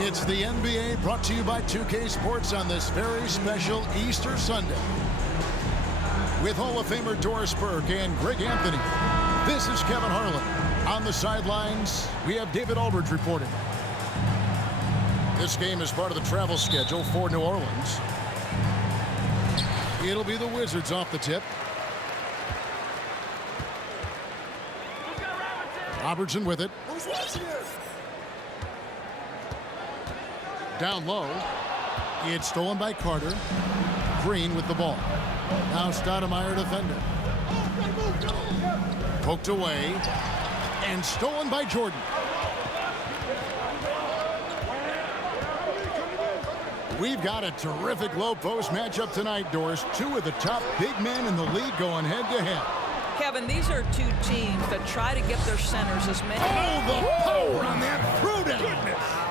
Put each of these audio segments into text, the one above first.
It's the NBA brought to you by 2K Sports on this very special Easter Sunday. With Hall of Famer Doris Burke and Greg Anthony, this is Kevin Harlan. On the sidelines, we have David Aldridge reporting. This game is part of the travel schedule for New Orleans. It'll be the Wizards off the tip. Robertson with it. Who's watching it? Down low. It's stolen by Carter. Green with the ball. Now Stoudemire defender. Poked away. And stolen by Jordan. We've got a terrific low post matchup tonight, Doris. Two of the top big men in the league going head-to-head. Kevin, these are two teams that try to get their centers as many. Oh, the power on that throwdown.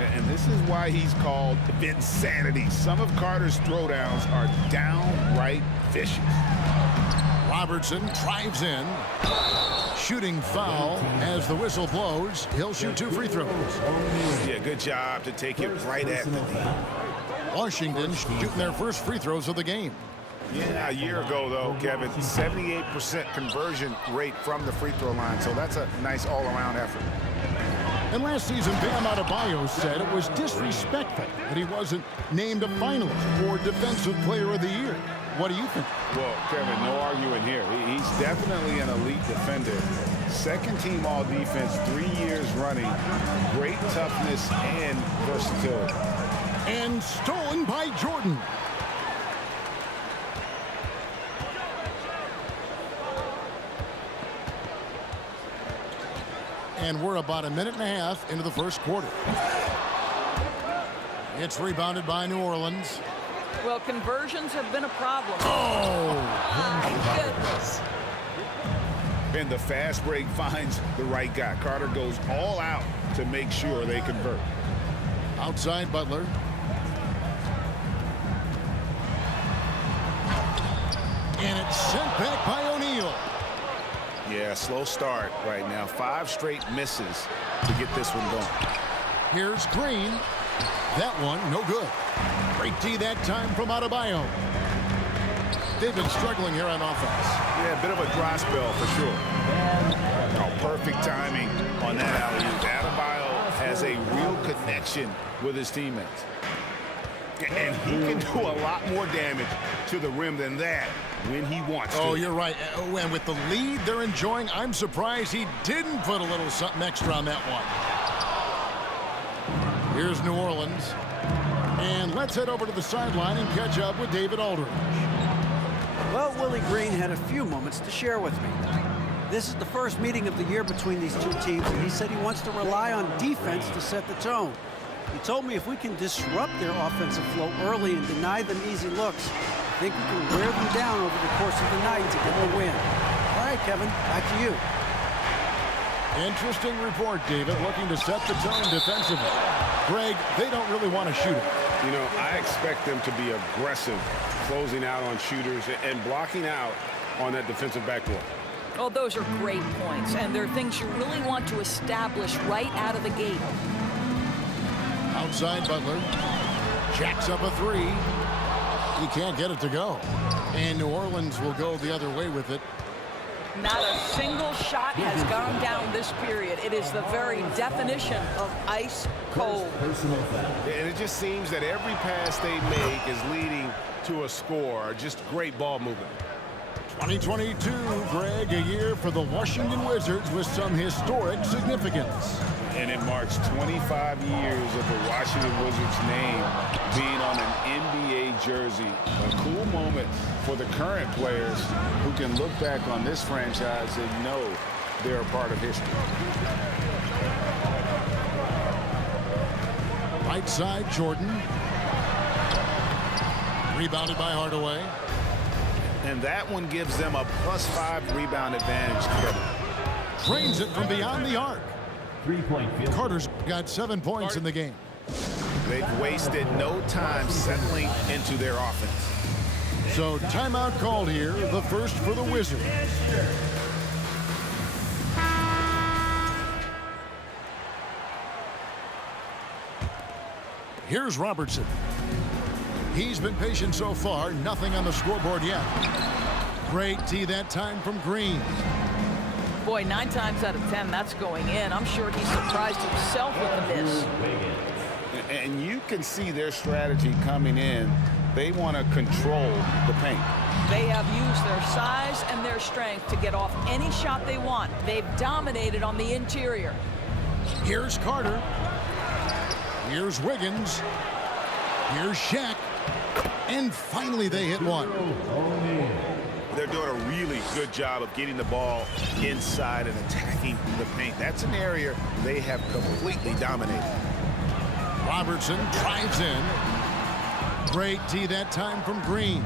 And this is why he's called Vinsanity. Some of Carter's throwdowns are downright vicious. Robertson drives in. Shooting foul as the whistle blows. He'll shoot 2 free throws. Yeah, good job to take it right at the knee. Washington shooting their first free throws of the game. Yeah, a year ago, though, Kevin, 78% conversion rate from the free throw line. So that's a nice all-around effort. And last season, Bam Adebayo said it was disrespectful that he wasn't named a finalist for Defensive Player of the Year. What do you think? Well, Kevin, no arguing here. He's definitely an elite defender. Second team all defense, 3 years running. Great toughness and versatility. And stolen by Jordan. And we're about a minute and a half into the first quarter. It's rebounded by New Orleans. Well, conversions have been a problem. Oh! My goodness. And the fast break finds the right guy. Carter goes all out to make sure they convert. Outside Butler. And it's sent back by O'Neal. Yeah, slow start right now. 5 straight misses to get this one going. Here's Green. That one, no good. Great D that time from Adebayo. They've been struggling here on offense. Yeah, a bit of a dry spell for sure. Oh, perfect timing on that alley-oop. Adebayo has a real connection with his teammates. And he can do a lot more damage to the rim than that when he wants to. Oh, you're right. Oh, and with the lead they're enjoying, I'm surprised he didn't put a little something extra on that one. Here's New Orleans. And let's head over to the sideline and catch up with David Aldridge. Well, Willie Green had a few moments to share with me. This is the first meeting of the year between these two teams, and he said he wants to rely on defense to set the tone. He told me if we can disrupt their offensive flow early and deny them easy looks, I think we can wear them down over the course of the night to get the win. All right, Kevin, back to you. Interesting report, David, looking to set the tone defensively. Greg, they don't really want to shoot it. You know, I expect them to be aggressive, closing out on shooters and blocking out on that defensive backboard. Oh, those are great points, and they're things you really want to establish right out of the gate. Outside Butler. Jacks up a 3. He can't get it to go. And New Orleans will go the other way with it. Not a single shot has gone down this period. It is the very definition of ice cold. And it just seems that every pass they make is leading to a score. Just great ball movement. 2022, Greg, a year for the Washington Wizards with some historic significance. And it marks 25 years of the Washington Wizards name being on an NBA jersey. A cool moment for the current players who can look back on this franchise and know they're a part of history. Right side, Jordan. Rebounded by Hardaway. And that one gives them a +5 rebound advantage. Drains it from beyond the arc. Three-point field. Carter's got 7 points in the game. They've wasted no time settling into their offense. So timeout called here, the first for the Wizards. Here's Robertson. He's been patient so far. Nothing on the scoreboard yet. Great D that time from Green. Boy, 9 times out of 10, that's going in. I'm sure he's surprised himself with the miss. And you can see their strategy coming in. They want to control the paint. They have used their size and their strength to get off any shot they want. They've dominated on the interior. Here's Carter. Here's Wiggins. Here's Shaq. And finally they hit one. They're doing a really good job of getting the ball inside and attacking the paint. That's an area they have completely dominated. Robertson drives in. Great D that time from Green.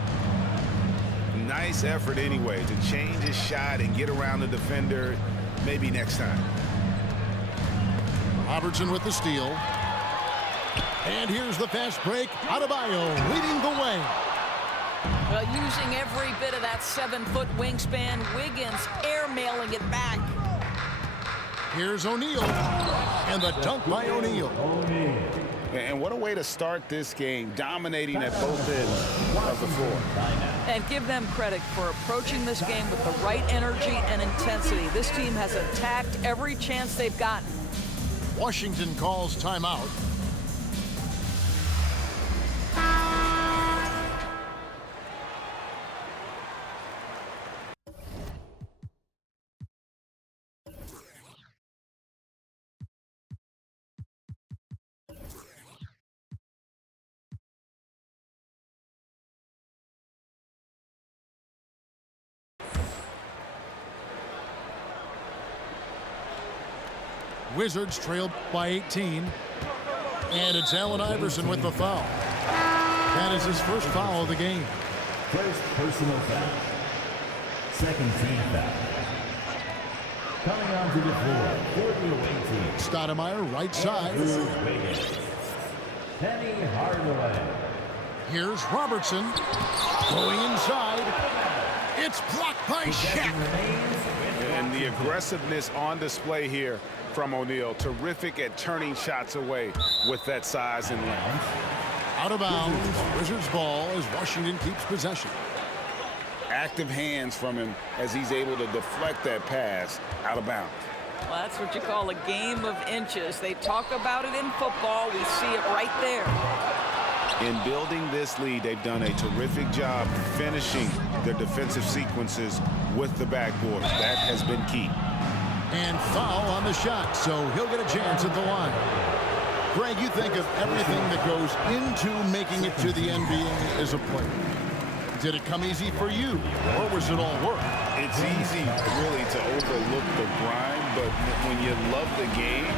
Nice effort anyway to change his shot and get around the defender. Maybe next time. Robertson with the steal. And here's the fast break. Adebayo leading the way. Well, using every bit of that 7-foot wingspan, Wiggins air-mailing it back. Here's O'Neal. And the dunk by O'Neal. And what a way to start this game, dominating at both ends of the floor. And give them credit for approaching this game with the right energy and intensity. This team has attacked every chance they've gotten. Washington calls timeout. Wizards trailed by 18. And it's Allen Iverson with the foul. That is his first foul of the game. First personal foul. Second team foul. Coming onto the floor for the away team. Stoudemire right side. Penny Hardaway. Here's Robertson. Going inside. It's blocked by Shaq. And the aggressiveness on display here from O'Neal. Terrific at turning shots away with that size and length. Out of bounds. Wizards ball as Washington keeps possession. Active hands from him as he's able to deflect that pass out of bounds. Well, that's what you call a game of inches. They talk about it in football. We see it right there. In building this lead, they've done a terrific job finishing their defensive sequences with the backboard. That has been key. And foul on the shot, so he'll get a chance at the line. Greg, you think of everything that goes into making it to the NBA as a player. Did it come easy for you, or was it all work? It's easy, really, to overlook the grind, but when you love the game,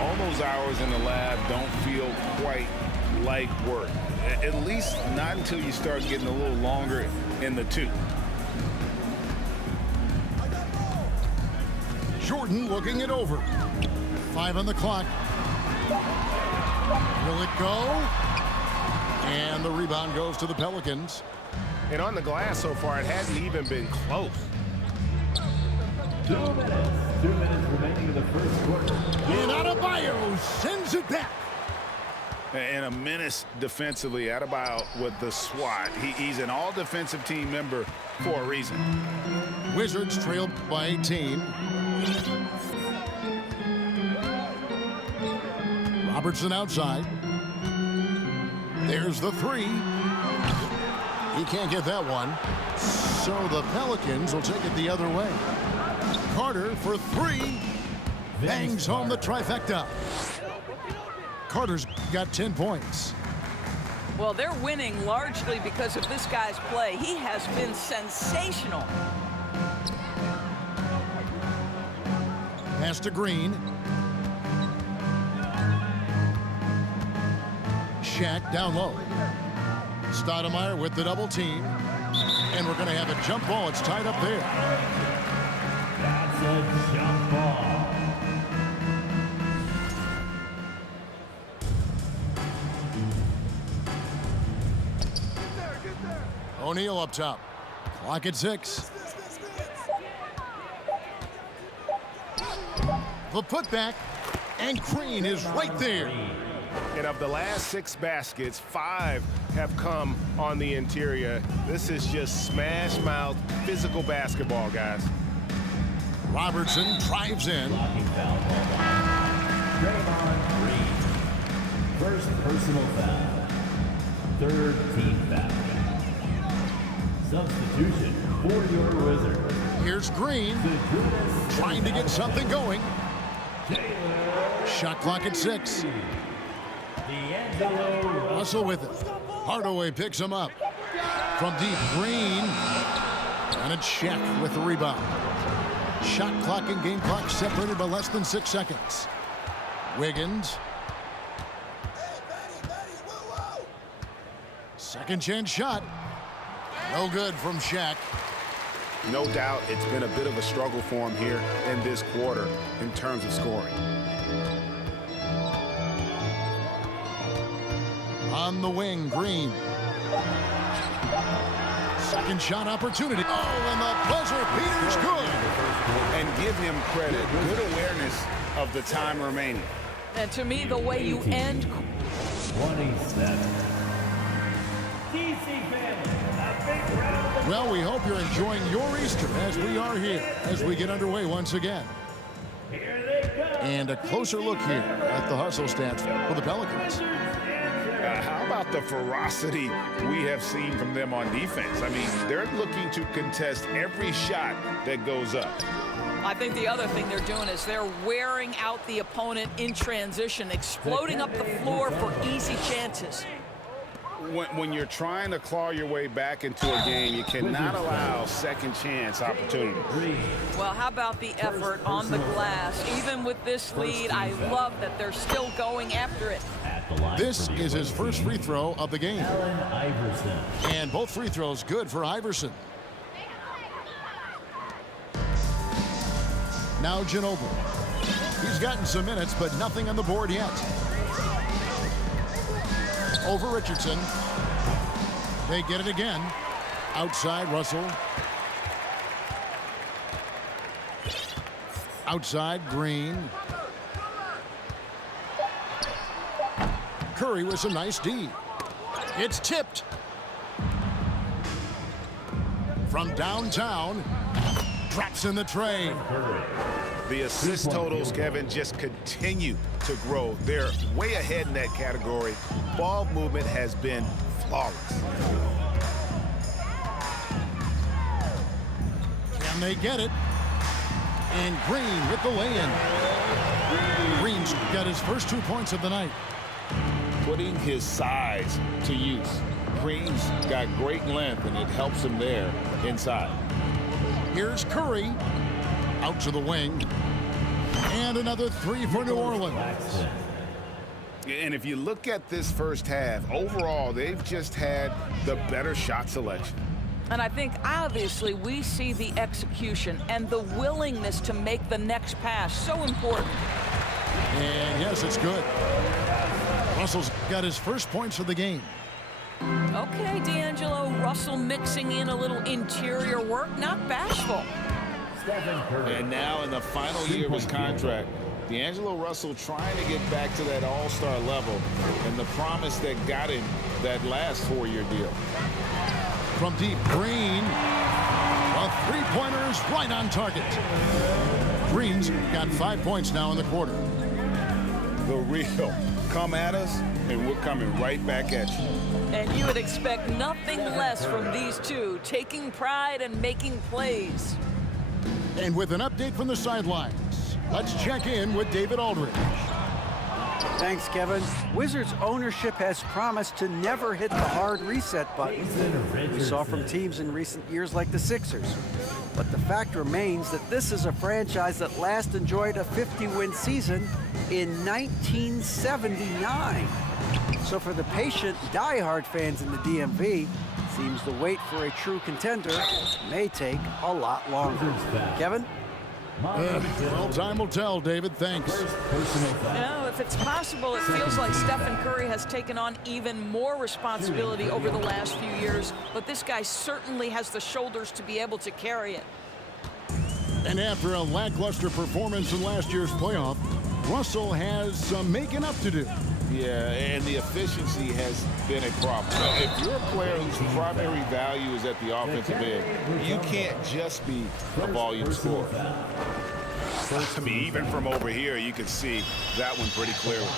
all those hours in the lab don't feel quite like work. At least not until you start getting a little longer in the tooth. Jordan looking it over. 5 on the clock. Will it go? And the rebound goes to the Pelicans. And on the glass so far, it hasn't even been close. 2 minutes. 2 minutes remaining in the first quarter. And Adebayo sends it back. And a menace defensively. Adebayo with the swat. He's an all-defensive team member for a reason. Wizards trailed by 18. Robertson outside. There's the 3. He can't get that one. So the Pelicans will take it the other way. Carter for 3. Bangs home the trifecta. Carter's got 10 points. Well, they're winning largely because of this guy's play. He has been sensational. Pass to Green. Shaq down low. Stoudemire with the double team. And we're going to have a jump ball. It's tied up there. That's a jump ball. O'Neal up top. Clock at 6. The putback. And Green is right there. And of the last 6 baskets, 5 have come on the interior. This is just smash mouth physical basketball, guys. Robertson drives in. Blocking foul called. Draymond Green. First personal foul. Third team foul. Substitution for your Wizards. Here's Green trying to get something going. Shot clock at 6. D'Angelo Russell with it. Hardaway picks him up. From deep, Green. And it's Shaq with the rebound. Shot clock and game clock separated by less than 6 seconds. Wiggins. Second chance shot. No good from Shaq. No doubt it's been a bit of a struggle for him here in this quarter in terms of scoring. On the wing, Green. Second shot opportunity. Oh, and the buzzer beater's good. And give him credit. Good awareness of the time remaining. And to me, the way you end 27. DC family, a big round of Well, we hope you're enjoying your Easter as we are here as we get underway once again. Here they come. And a closer look here at the hustle stats for the Pelicans. How about the ferocity we have seen from them on defense? I mean, they're looking to contest every shot that goes up. I think the other thing they're doing is they're wearing out the opponent in transition, exploding up the floor for easy chances. When you're trying to claw your way back into a game, you cannot allow second chance opportunities. Well, how about the effort on the glass? Even with this lead, I love that they're still going after it. At the line This for the is his first free throw of the game. Allen Iverson. And both free throws good for Iverson. Now Ginobili. He's gotten some minutes, but nothing on the board yet. Over Richardson. They get it again. Outside Russell. Outside Green. Curry with some nice D. It's tipped. From downtown. Drops in the tray. The assist totals, Kevin, just continue to grow. They're way ahead in that category. Ball movement has been flawless. Can they get it? And Green with the lay-in. Green's got his first 2 points of the night. Putting his size to use. Green's got great length, and it helps him there inside. Here's Curry. Out to the wing. And another 3 for New Orleans. And if you look at this first half, overall, they've just had the better shot selection. And I think, obviously, we see the execution and the willingness to make the next pass so important. And yes, it's good. Russell's got his first points of the game. Okay, D'Angelo Russell mixing in a little interior work, not bashful. Stephen Curry. And now in the final year of his contract, D'Angelo Russell trying to get back to that all-star level and the promise that got him that last 4-year deal. From deep, Green. A three-pointer is right on target. Green's got 5 points now in the quarter. The real come at us, and we're coming right back at you. And you would expect nothing less from these two, taking pride and making plays. And with an update from the sidelines, let's check in with David Aldridge. Thanks, Kevin. Wizards ownership has promised to never hit the hard reset button we saw from teams in recent years like the Sixers. But the fact remains that this is a franchise that last enjoyed a 50-win season in 1979. So for the patient, die-hard fans in the DMV, seems the wait for a true contender may take a lot longer. Kevin? Well, time will tell, David. Thanks. If it's possible, it feels like Stephen Curry has taken on even more responsibility over the last few years, but this guy certainly has the shoulders to be able to carry it. And after a lackluster performance in last year's playoff, Russell has some making up to do. Yeah, and the efficiency has been a problem. So if you're a player whose primary value is at the offensive end, you can't just be a volume scorer. I mean, even from over here, you can see that one pretty clearly.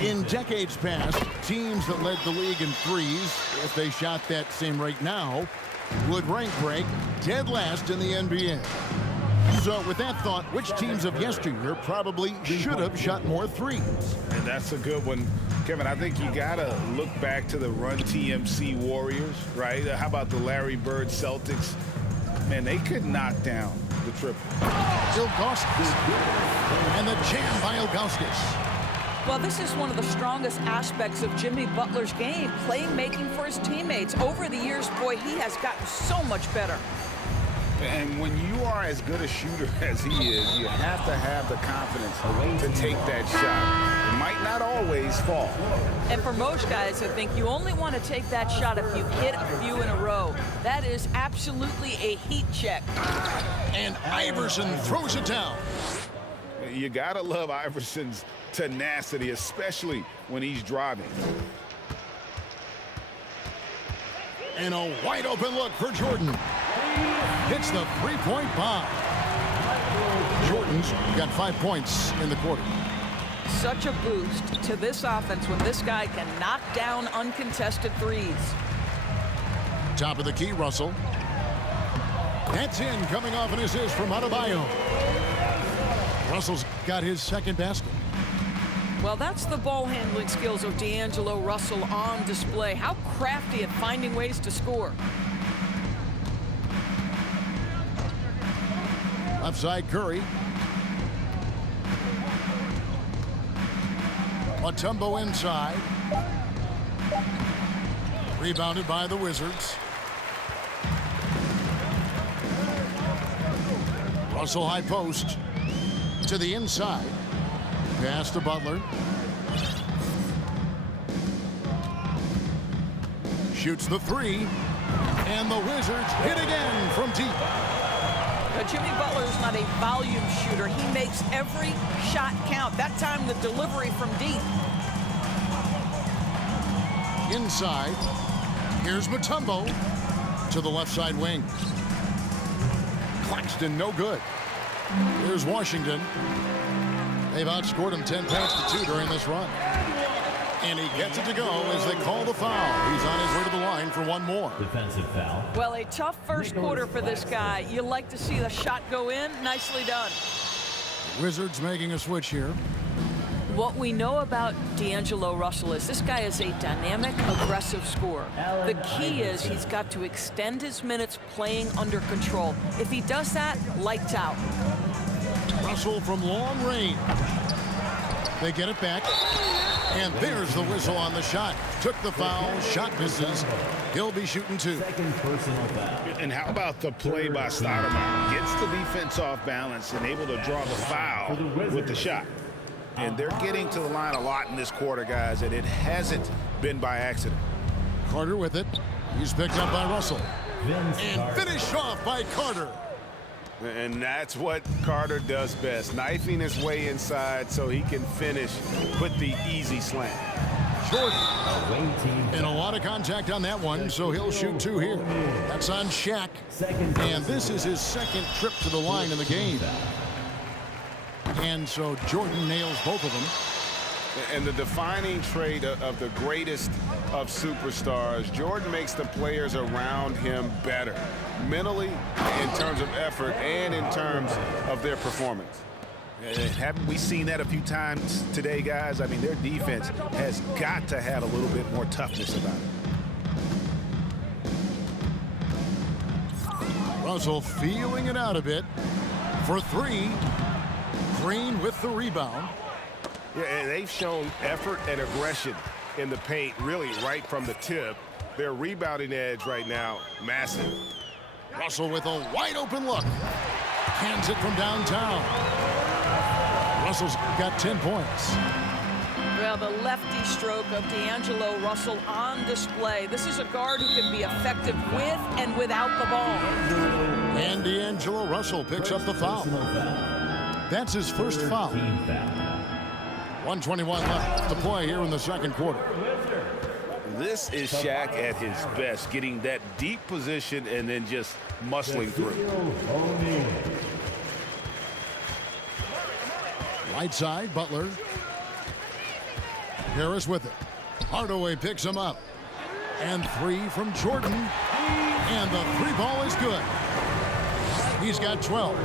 In decades past, teams that led the league in threes, if they shot that same rate now, would rank break dead last in the NBA. So with that thought, which teams of yesteryear probably should have shot more threes? And that's a good one. Kevin, I think you got to look back to the Run TMC Warriors, right? How about the Larry Bird Celtics? Man, they could knock down the triple. Ilgauskas. And the jam by Ilgauskas. Well, this is one of the strongest aspects of Jimmy Butler's game, playmaking for his teammates. Over the years, boy, he has gotten so much better. And when you are as good a shooter as he is, you have to have the confidence to take that shot. It might not always fall. And for most guys, I think you only want to take that shot if you've hit a few in a row. That is absolutely a heat check. And Iverson throws it down. You got to love Iverson's tenacity, especially when he's driving. And a wide open look for Jordan. Hits the three-point bomb. Jordan's got 5 points in the quarter. Such a boost to this offense when this guy can knock down uncontested threes. Top of the key, Russell. That's in, coming off an assist from Adebayo. Russell's got his second basket. Well, that's the ball handling skills of D'Angelo Russell on display. How crafty at finding ways to score. Left side, Curry. Mutombo inside. Rebounded by the Wizards. Russell high post to the inside. Pass to Butler. Shoots the three. And the Wizards hit again from deep. But Jimmy Butler is not a volume shooter. He makes every shot count. That time the delivery from deep. Inside. Here's Mutombo to the left side wing. Claxton no good. Here's Washington. They've outscored him 10 points to 2 during this run. And he gets it to go as they call the foul. He's on his way to the line for one more. Defensive foul. Well, a tough first quarter for this guy. You like to see the shot go in. Nicely done. Wizards making a switch here. What we know about D'Angelo Russell is this guy is a dynamic, aggressive scorer. The key is he's got to extend his minutes playing under control. If he does that, lights out. Russell from long range. They get it back. And there's the whistle on the shot. Took the foul. Shot misses. He'll be shooting 2. Second personal foul. And how about the play by Stoudemire? Gets the defense off balance and able to draw the foul with the shot. And they're getting to the line a lot in this quarter, guys, and it hasn't been by accident. Carter with it. He's picked up by Russell. And finished off by Carter. And that's what Carter does best, knifing his way inside so he can finish with the easy slam. Jordan. And a lot of contact on that one, so he'll shoot 2 here. That's on Shaq. And this is his second trip to the line in the game. And so Jordan nails both of them. And the defining trait of the greatest of superstars, Jordan makes the players around him better, mentally, in terms of effort, and in terms of their performance. Haven't we seen that a few times today, guys? I mean, their defense has got to have a little bit more toughness about it. Russell feeling it out a bit for 3. Green with the rebound. Yeah, and they've shown effort and aggression in the paint, really right from the tip. Their rebounding edge right now, massive. Russell with a wide open look. Hands it from downtown. Russell's got 10 points. Well, the lefty stroke of D'Angelo Russell on display. This is a guard who can be effective with and without the ball. And D'Angelo Russell picks up the foul. That's his first foul. Team foul. 1:21 left to play here in the second quarter. This is Shaq at his best, getting that deep position and then just muscling through. Right side, Butler. Harris with it. Hardaway picks him up. And three from Jordan. And the three ball is good. He's got 12.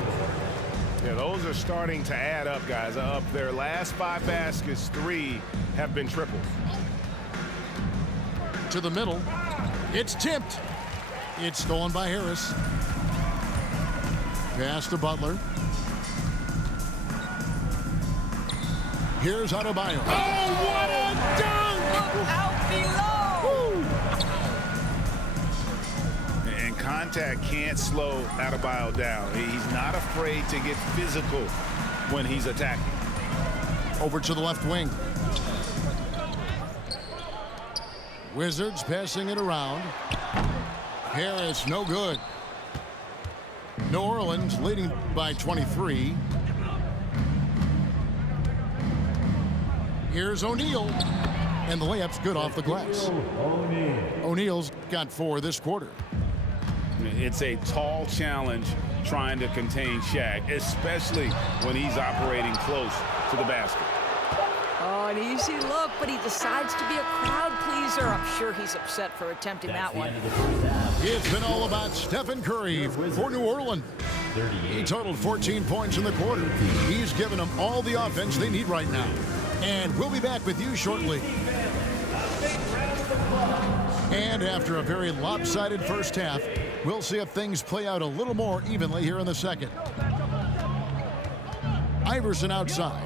Yeah, those are starting to add up, guys. Up their last 5 baskets, 3 have been triples. To the middle. It's tipped. It's stolen by Harris. Pass to Butler. Here's Adebayo. Oh, what a dunk! Look out below! And contact can't slow Adebayo down. He's not afraid to get physical when he's attacking. Over to the left wing. Wizards passing it around. Harris, no good. New Orleans leading by 23. Here's O'Neal. And the layup's good off the glass. O'Neal's got 4 this quarter. It's a tall challenge trying to contain Shaq, especially when he's operating close to the basket. Oh, an easy look, but he decides to be a crowd pleaser. I'm sure he's upset for attempting that one. It's been all about Stephen Curry for New Orleans. He totaled 14 points in the quarter. He's given them all the offense they need right now. And we'll be back with you shortly. And after a very lopsided first half, we'll see if things play out a little more evenly here in the second. Iverson outside.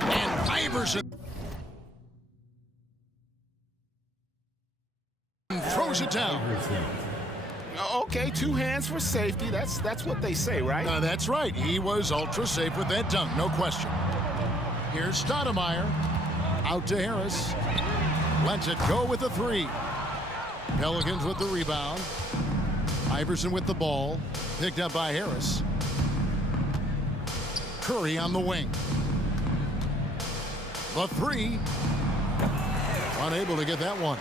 And Iverson throws it down. Okay, 2 hands for safety. That's what they say, right? That's right. He was ultra safe with that dunk, no question. Here's Stoudemire. Out to Harris. Lets it go with the 3. Pelicans with the rebound. Iverson with the ball. Picked up by Harris. Curry on the wing. The 3. Unable to get that one.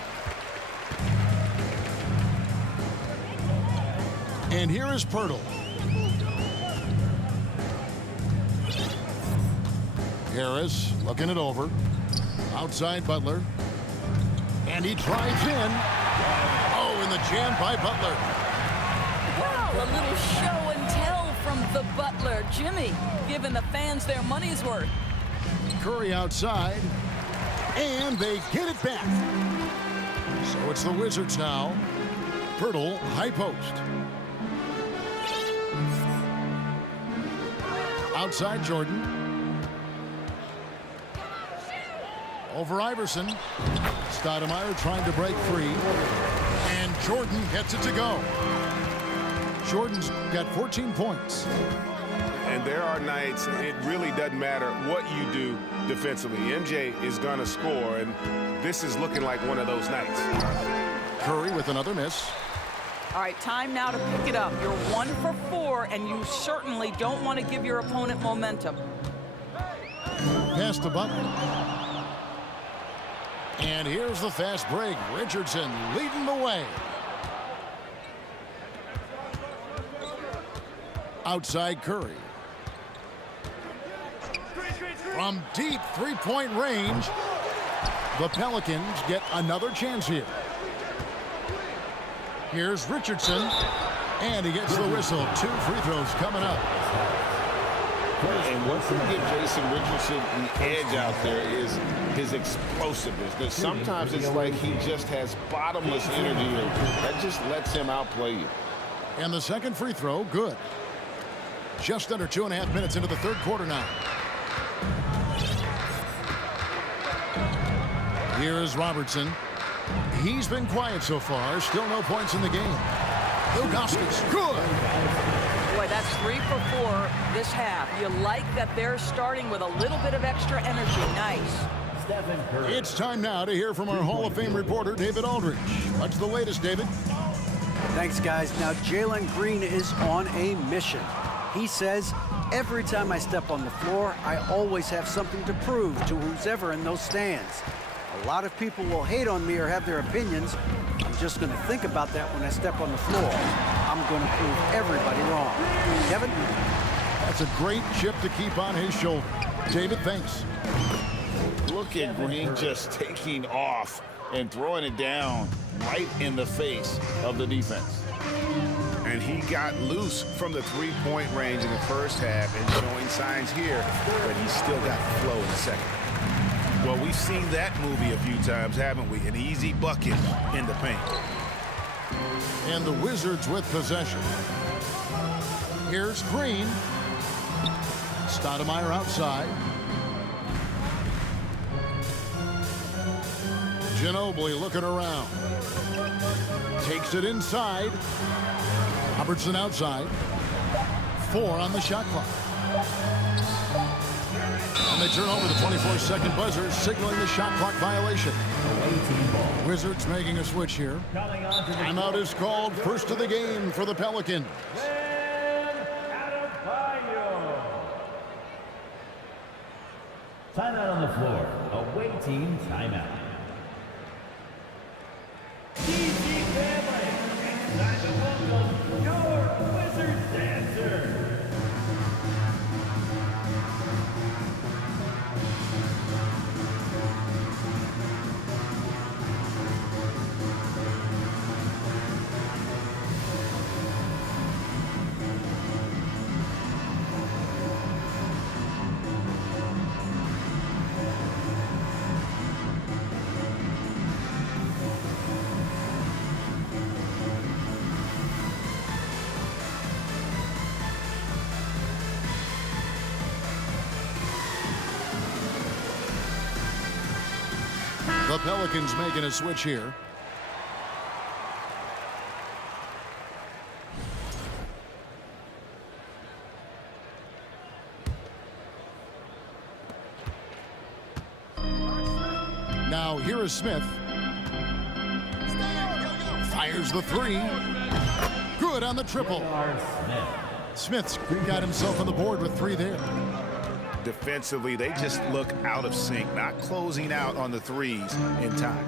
And here is Pirtle. Harris looking it over. Outside Butler. And he drives in. Oh, in the jam by Butler. Wow, a little show and tell from the Butler. Jimmy giving the fans their money's worth. Curry outside. And they get it back. So it's the Wizards now. Pirtle, high post. Outside Jordan. Over Iverson. Stoudemire trying to break free. And Jordan gets it to go. Jordan's got 14 points. And there are nights it really doesn't matter what you do defensively. MJ is going to score, and this is looking like one of those nights. Curry with another miss. All right, time now to pick it up. You're 1 for 4, and you certainly don't want to give your opponent momentum. Pass to Butler. And here's the fast break. Richardson leading the way. Outside Curry. From deep three-point range, the Pelicans get another chance here. Here's Richardson, and he gets the whistle. 2 free throws coming up. And what can give Jason Richardson the edge out there is his explosiveness. But sometimes it's like he just has bottomless energy, and that just lets him outplay you. And the second free throw, good. Just under 2.5 minutes into the third quarter now. Here's Robertson. He's been quiet so far. Still no points in the game. Ilgauskas, good. Boy, that's 3 for 4 this half. You like that they're starting with a little bit of extra energy. Nice. Stephen Curry. It's time now to hear from our Hall of Fame reporter, David Aldridge. What's the latest, David? Thanks, guys. Now, Jalen Green is on a mission. He says, every time I step on the floor, I always have something to prove to who's ever in those stands. A lot of people will hate on me or have their opinions. I'm just going to think about that when I step on the floor. I'm going to prove everybody wrong. Kevin? That's a great chip to keep on his shoulder. David, thanks. Look at Green just taking off and throwing it down right in the face of the defense. And he got loose from the three-point range in the first half and showing signs here, but he's still got the flow in the second. Well, we've seen that movie a few times, haven't we? An easy bucket in the paint. And the Wizards with possession. Here's Green. Stoudemire outside. Ginobili looking around. Takes it inside. Robertson outside. 4 on the shot clock. And they turn over the 24-second buzzer, signaling the shot clock violation. Wizards making a switch here. Timeout is called. First of the game for the Pelicans. Timeout on the floor. Away team timeout. DC family, it's time to welcome your Wizards dancer. The Pelicans making a switch here. Now here is Smith. Fires the 3. Good on the triple. Smith's got himself on the board with 3 there. Defensively, they just look out of sync, not closing out on the threes in time.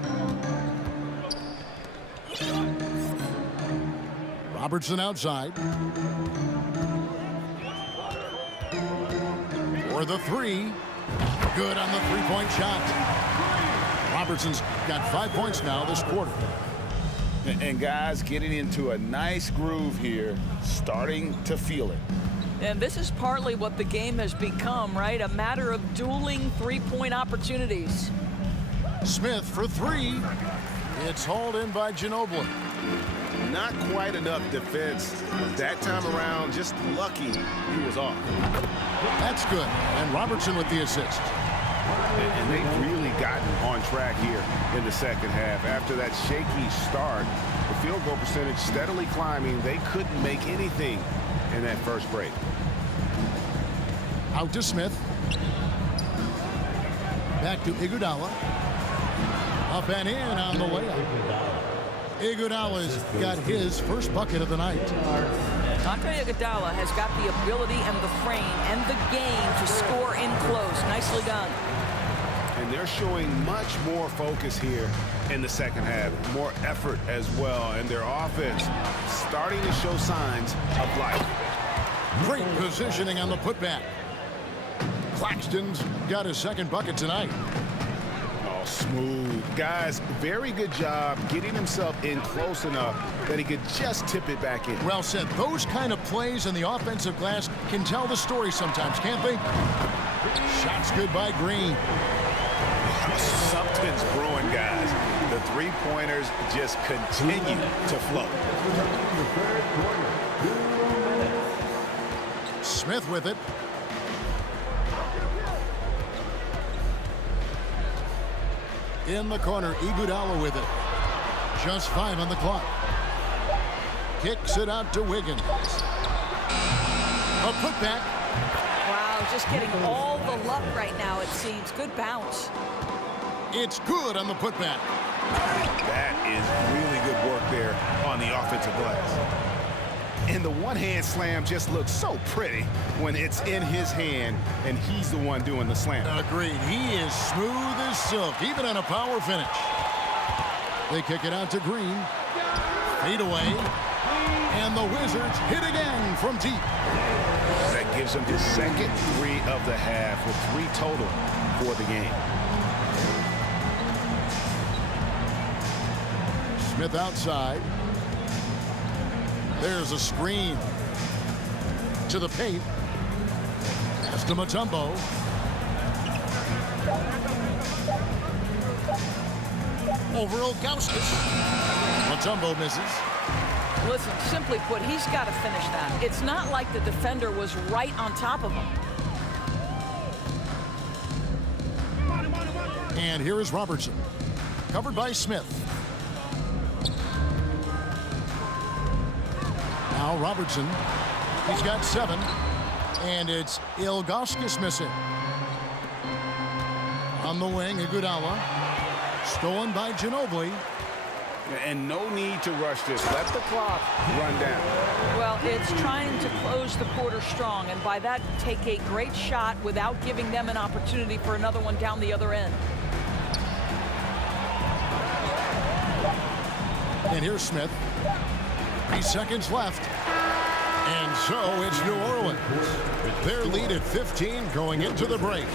Robertson outside. For the 3. Good on the three-point shot. Robertson's got 5 points now this quarter. And guys getting into a nice groove here, starting to feel it. And this is partly what the game has become, right? A matter of dueling three-point opportunities. Smith for 3. It's hauled in by Ginobili. Not quite enough defense that time around. Just lucky he was off. That's good. And Robertson with the assist. And they've really gotten on track here in the second half. After that shaky start, the field goal percentage steadily climbing. They couldn't make anything in that first break. Out to Smith. Back to Iguodala. Up and in on the layup. Iguodala's got his first bucket of the night. Andre Iguodala has got the ability and the frame and the game to score in close. Nicely done. And they're showing much more focus here in the second half. More effort as well. And their offense starting to show signs of life. Great positioning on the putback. Claxton's got his second bucket tonight. Oh, smooth. Guys, very good job getting himself in close enough that he could just tip it back in. Well said. Those kind of plays in the offensive glass can tell the story sometimes, can't they? Shots good by Green. Something's brewing, guys. The three-pointers just continue to flow. Smith with it. In the corner, Iguodala with it. Just 5 on the clock. Kicks it out to Wiggins. A putback. Wow, just getting all the luck right now, it seems. Good bounce. It's good on the putback. That is really good work there on the offensive glass. And the one-hand slam just looks so pretty when it's in his hand and he's the one doing the slam. Agreed. He is smooth as silk, even on a power finish. They kick it out to Green. Fade away. And the Wizards hit again from deep. That gives him his second three of the half with 3 total for the game. Smith outside. There's a screen. To the paint. Pass to Mutombo. Over Ilgauskas. Mutombo misses. Listen, simply put, he's got to finish that. It's not like the defender was right on top of him. And here is Robertson. Covered by Smith. Now Robertson. He's got 7. And it's Ilgauskas missing. On the wing, Iguodala. Stolen by Ginobili. And no need to rush this. Let the clock run down. Well, it's trying to close the quarter strong, and by that, take a great shot without giving them an opportunity for another one down the other end. And here's Smith. 3 seconds left. And so it's New Orleans. Their lead at 15 going into the break.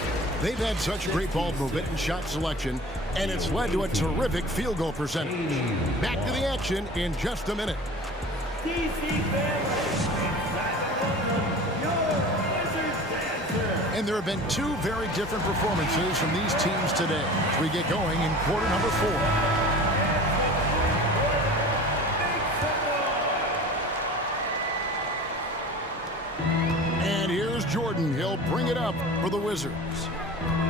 They've had such great ball movement and shot selection, and it's led to a terrific field goal percentage. Back to the action in just a minute. DC family, your Wizards dancer. And there have been 2 very different performances from these teams today as we get going in quarter number 4. And here's Jordan. He'll bring it up for the Wizards.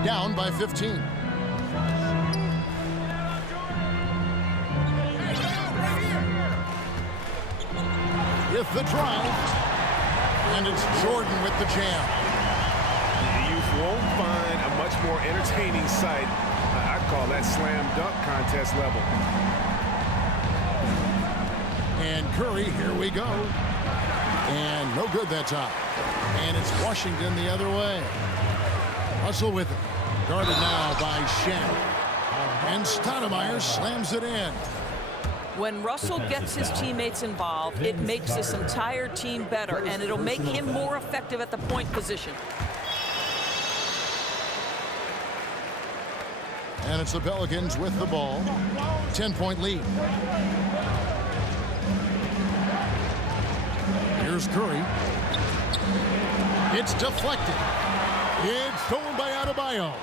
Down by 15. With the drive. And it's Jordan with the jam. You won't find a much more entertaining sight. I call that slam dunk contest level. And Curry, here we go. And no good that time. And it's Washington the other way. Russell with it. Guarded now by Shaq. And Stoudemire slams it in. When Russell gets his teammates involved, it makes this entire team better, and it'll make him more effective at the point position. And it's the Pelicans with the ball. 10-point lead. Here's Curry. It's deflected. It's stolen by Adebayo.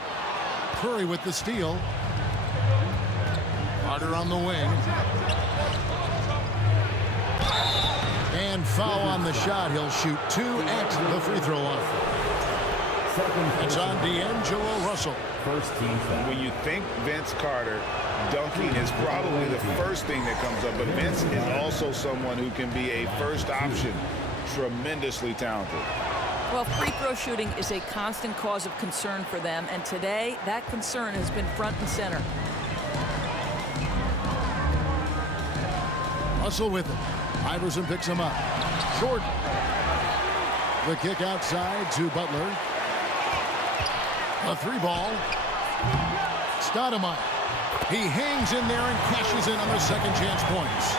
Curry with the steal. Carter on the wing. And foul on the shot. He'll shoot 2 at the free throw line. It's on D'Angelo Russell. When you think Vince Carter, dunking is probably the first thing that comes up, but Vince is also someone who can be a first option. Tremendously talented. Well, free throw shooting is a constant cause of concern for them, and today that concern has been front and center. Russell with it. Iverson picks him up. Jordan. The kick outside to Butler. A 3-ball. Stoudemire. He hangs in there and crashes in on the second chance points.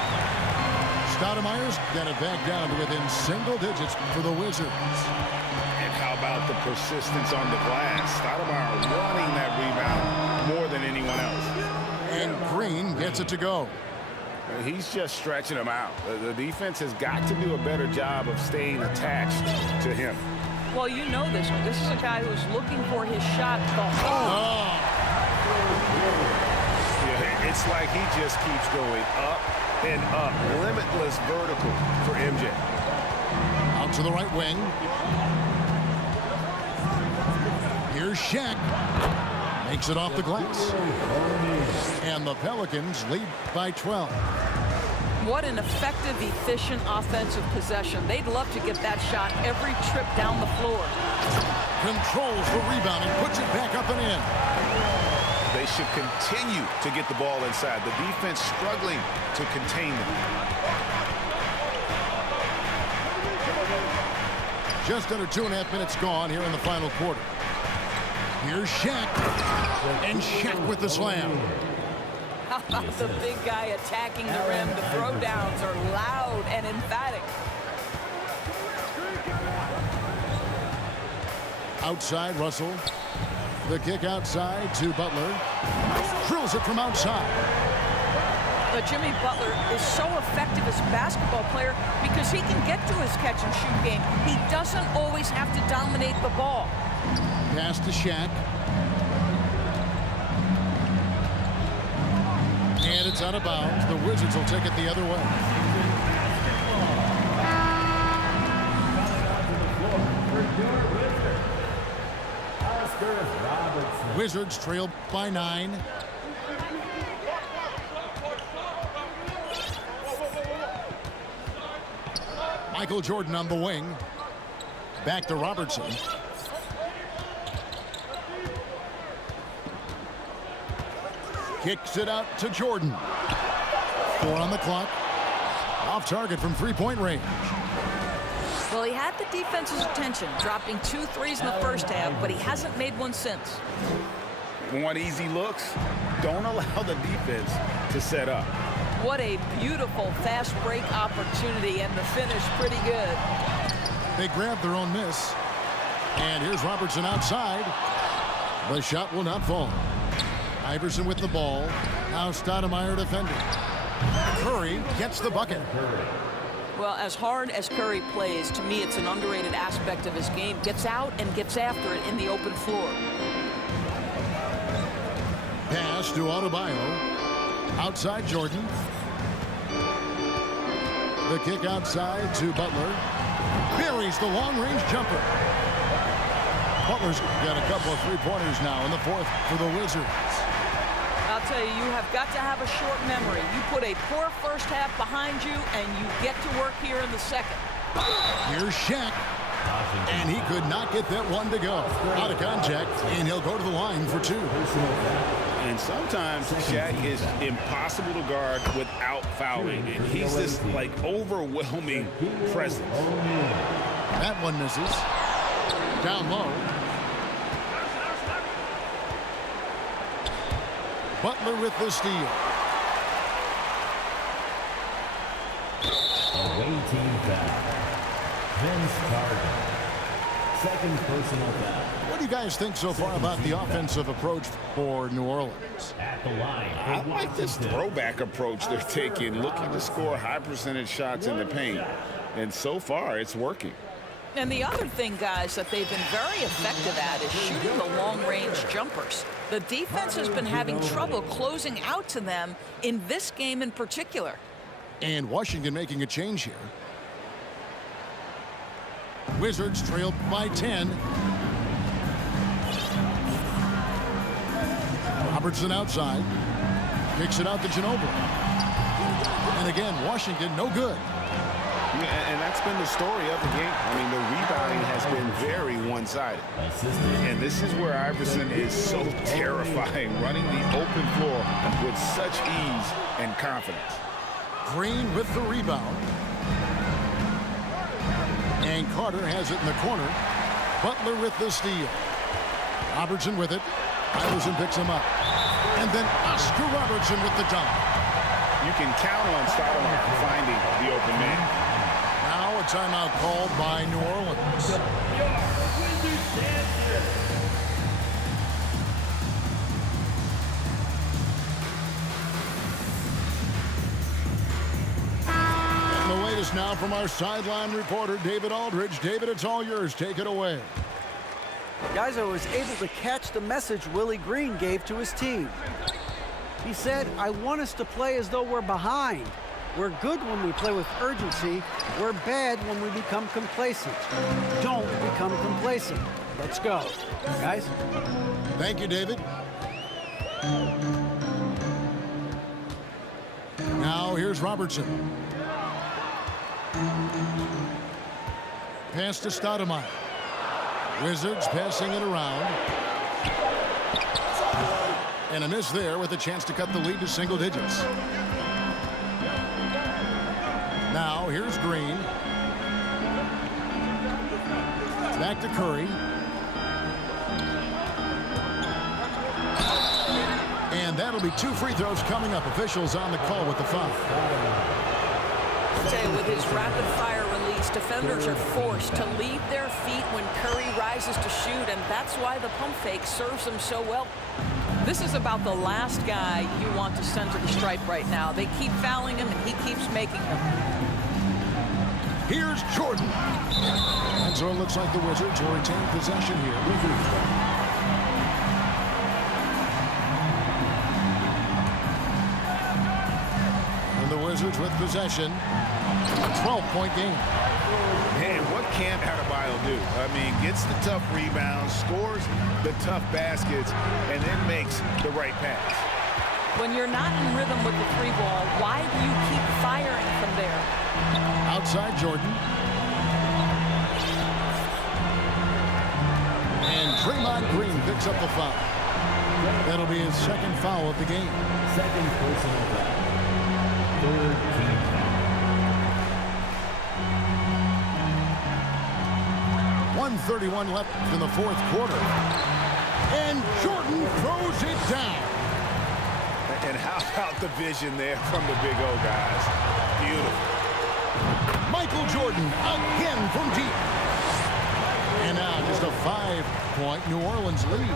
Stoudemire's got it back down to within single digits for the Wizards. And how about the persistence on the glass? Stoudemire wanting that rebound more than anyone else. And Green gets it to go. He's just stretching him out. The defense has got to do a better job of staying attached to him. Well, you know this one. This is a guy who's looking for his shot the whole. Yeah, it's like he just keeps going up and up. Limitless vertical for MJ. Out to the right wing. Here's Shaq. Makes it off the glass. And the Pelicans lead by 12. What an effective, efficient offensive possession. They'd love to get that shot every trip down the floor. Controls the rebound and puts it back up and in. They should continue to get the ball inside. The defense struggling to contain them. Just under 2.5 minutes gone here in the final quarter. Here's Shaq. And Shaq with the slam. The big guy attacking the rim. The throwdowns are loud and emphatic. Outside, Russell. The kick outside to Butler. Drills it from outside. But Jimmy Butler is so effective as a basketball player because he can get to his catch-and-shoot game. He doesn't always have to dominate the ball. Pass to Shaq. And it's out of bounds. The Wizards will take it the other way. Wizards trail by 9. Michael Jordan on the wing. Back to Robertson. Kicks it out to Jordan. 4 on the clock. Off target from three-point range. Well, he had the defense's attention, dropping 2 threes in the first half, but he hasn't made one since. Want easy looks? Don't allow the defense to set up. What a beautiful fast break opportunity, and the finish pretty good. They grab their own miss. And here's Robertson outside. The shot will not fall. Iverson with the ball. Now Stoudemire defending. Curry gets the bucket. Well, as hard as Curry plays, to me it's an underrated aspect of his game. Gets out and gets after it in the open floor. Pass to Adebayo. Outside Jordan. The kick outside to Butler. Buries the long-range jumper. Butler's got a couple of three-pointers now in the fourth for the Wizards. I'll tell you, you have got to have a short memory. You put a poor first half behind you, and you get to work here in the second. Here's Shaq. And he could not get that one to go. Out of contact, and he'll go to the line for 2. And sometimes Shaq is impossible to guard without fouling. And he's this, like, overwhelming presence. That one misses. Down low. Butler with the steal. Away team foul. Vince Carter. Second personal foul. What do you guys think so far about the offensive approach for New Orleans? At the line. I like this throwback approach they're taking, looking to score high percentage shots in the paint. And so far, it's working. And the other thing, guys, that they've been very effective at is shooting the long-range jumpers. The defense has been having trouble closing out to them in this game in particular. And Washington making a change here. Wizards trail by 10. Robertson outside. Kicks it out to Ginobili. And again, Washington no good. Yeah, and that's been the story of the game. I mean, the rebounding has been very one-sided. And this is where Iverson is so terrifying, running the open floor with such ease and confidence. Green with the rebound. And Carter has it in the corner. Butler with the steal. Robertson with it. Iverson picks him up. And then Oscar Robertson with the dunk. You can count on Stoudemire finding the open man. Now a timeout called by New Orleans. And the latest now from our sideline reporter, David Aldridge. David, it's all yours. Take it away. Guys, I was able to catch the message Willie Green gave to his team. He said, I want us to play as though we're behind. We're good when we play with urgency. We're bad when we become complacent. Don't become complacent. Let's go. Guys? Thank you, David. Now here's Robertson. Pass to Stoudemire. Wizards passing it around. And a miss there with a chance to cut the lead to single digits. Now here's Green. Back to Curry. And that'll be 2 free throws coming up. Officials on the call with the foul. Say, with his rapid-fire release, defenders are forced to leave their feet when Curry rises to shoot, and that's why the pump fake serves them so well. This is about the last guy you want to send to the stripe right now. They keep fouling him, and he keeps making them. Here's Jordan. And so it looks like the Wizards will retain possession here. Wizards with possession. A 12-point game. Man, what can Adebayo do? I mean, gets the tough rebounds, scores the tough baskets, and then makes the right pass. When you're not in rhythm with the 3-ball, why do you keep firing from there? Outside Jordan. And Draymond Green picks up the foul. That'll be his second foul of the game. Second personal foul. 1:31 left in the 4th quarter. And Jordan throws it down. And how about the vision there from the Big O guys? Beautiful. Michael Jordan again from deep. And now just a 5-point New Orleans lead.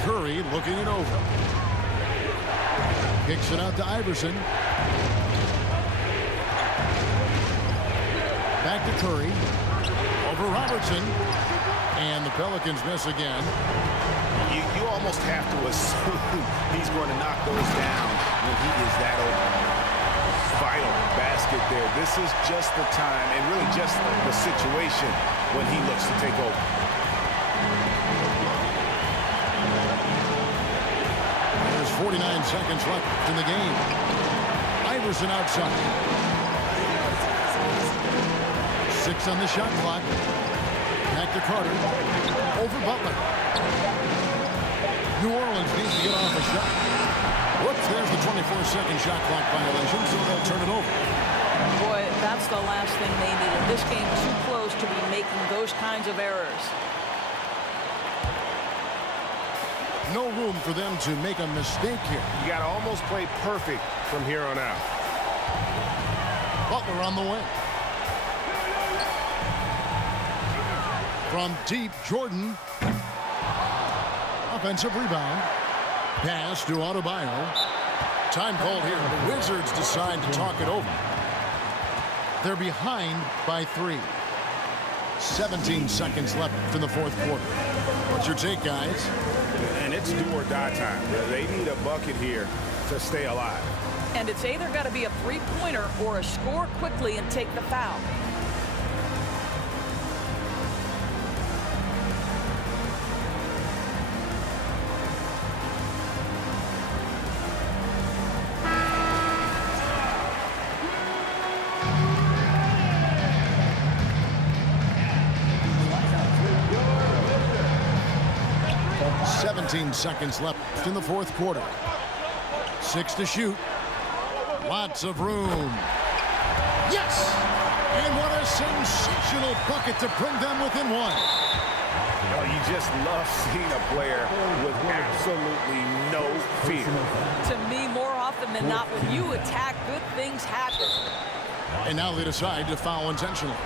Curry looking it over. Kicks it out to Iverson. Back to Curry. Over Robertson. And the Pelicans miss again. You almost have to assume he's going to knock those down when he is that open. Vital basket there. This is just the time and really just the situation when he looks to take over. There's 49 seconds left in the game. Iverson outside. 6 on the shot clock. Back to Carter. Over Butler. New Orleans needs to get off a shot. Whoops, there's the 24-second shot clock violation, so they'll turn it over. Boy, that's the last thing they needed. This game too close to be making those kinds of errors. No room for them to make a mistake here. You got to almost play perfect from here on out. Butler on the way. From deep, Jordan. Offensive rebound. Pass to Adebayo. Time called here. The Wizards decide to talk it over. They're behind by 3. 17 seconds left in the 4th quarter. What's your take, guys? And it's do or die time. They need a bucket here to stay alive. And it's either got to be a 3-pointer or a score quickly and take the foul. Seconds left in the 4th quarter. 6 to shoot. Lots of room. Yes! And what a sensational bucket to bring them within 1. Oh, you just love seeing a player with absolutely no fear. To me, more often than not, when you attack, good things happen. And now they decide to foul intentionally.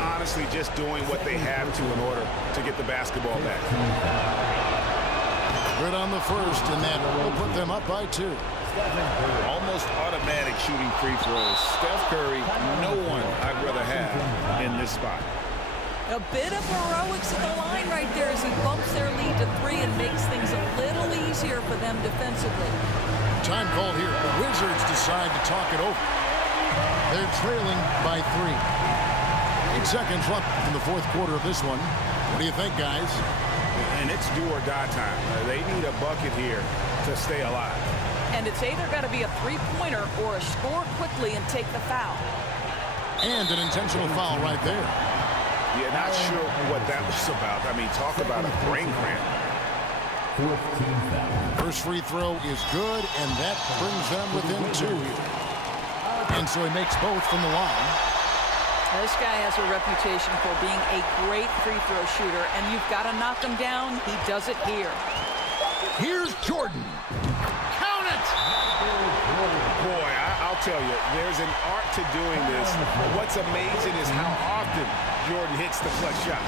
Honestly, just doing what they have to in order to get the basketball back. Good on the first, and that will put them up by 2. Almost automatic shooting free throws. Steph Curry, no one I'd rather have in this spot. A bit of heroics at the line right there as he bumps their lead to 3 and makes things a little easier for them defensively. Time called here. The Wizards decide to talk it over. They're trailing by 3. 8 seconds left in the 4th quarter of this one. What do you think, guys? And it's do or die time. They need a bucket here to stay alive. And it's either got to be a 3-pointer or a score quickly and take the foul. And an intentional foul right there. Yeah, not sure what that was about. I mean, talk about a brain cramp. First free throw is good, and that brings them within 2 here. And so he makes both from the line. This guy has a reputation for being a great free throw shooter, and you've got to knock him down. He does it here. Here's Jordan. Count it! Boy, I'll tell you, there's an art to doing this. What's amazing is how often Jordan hits the clutch shot.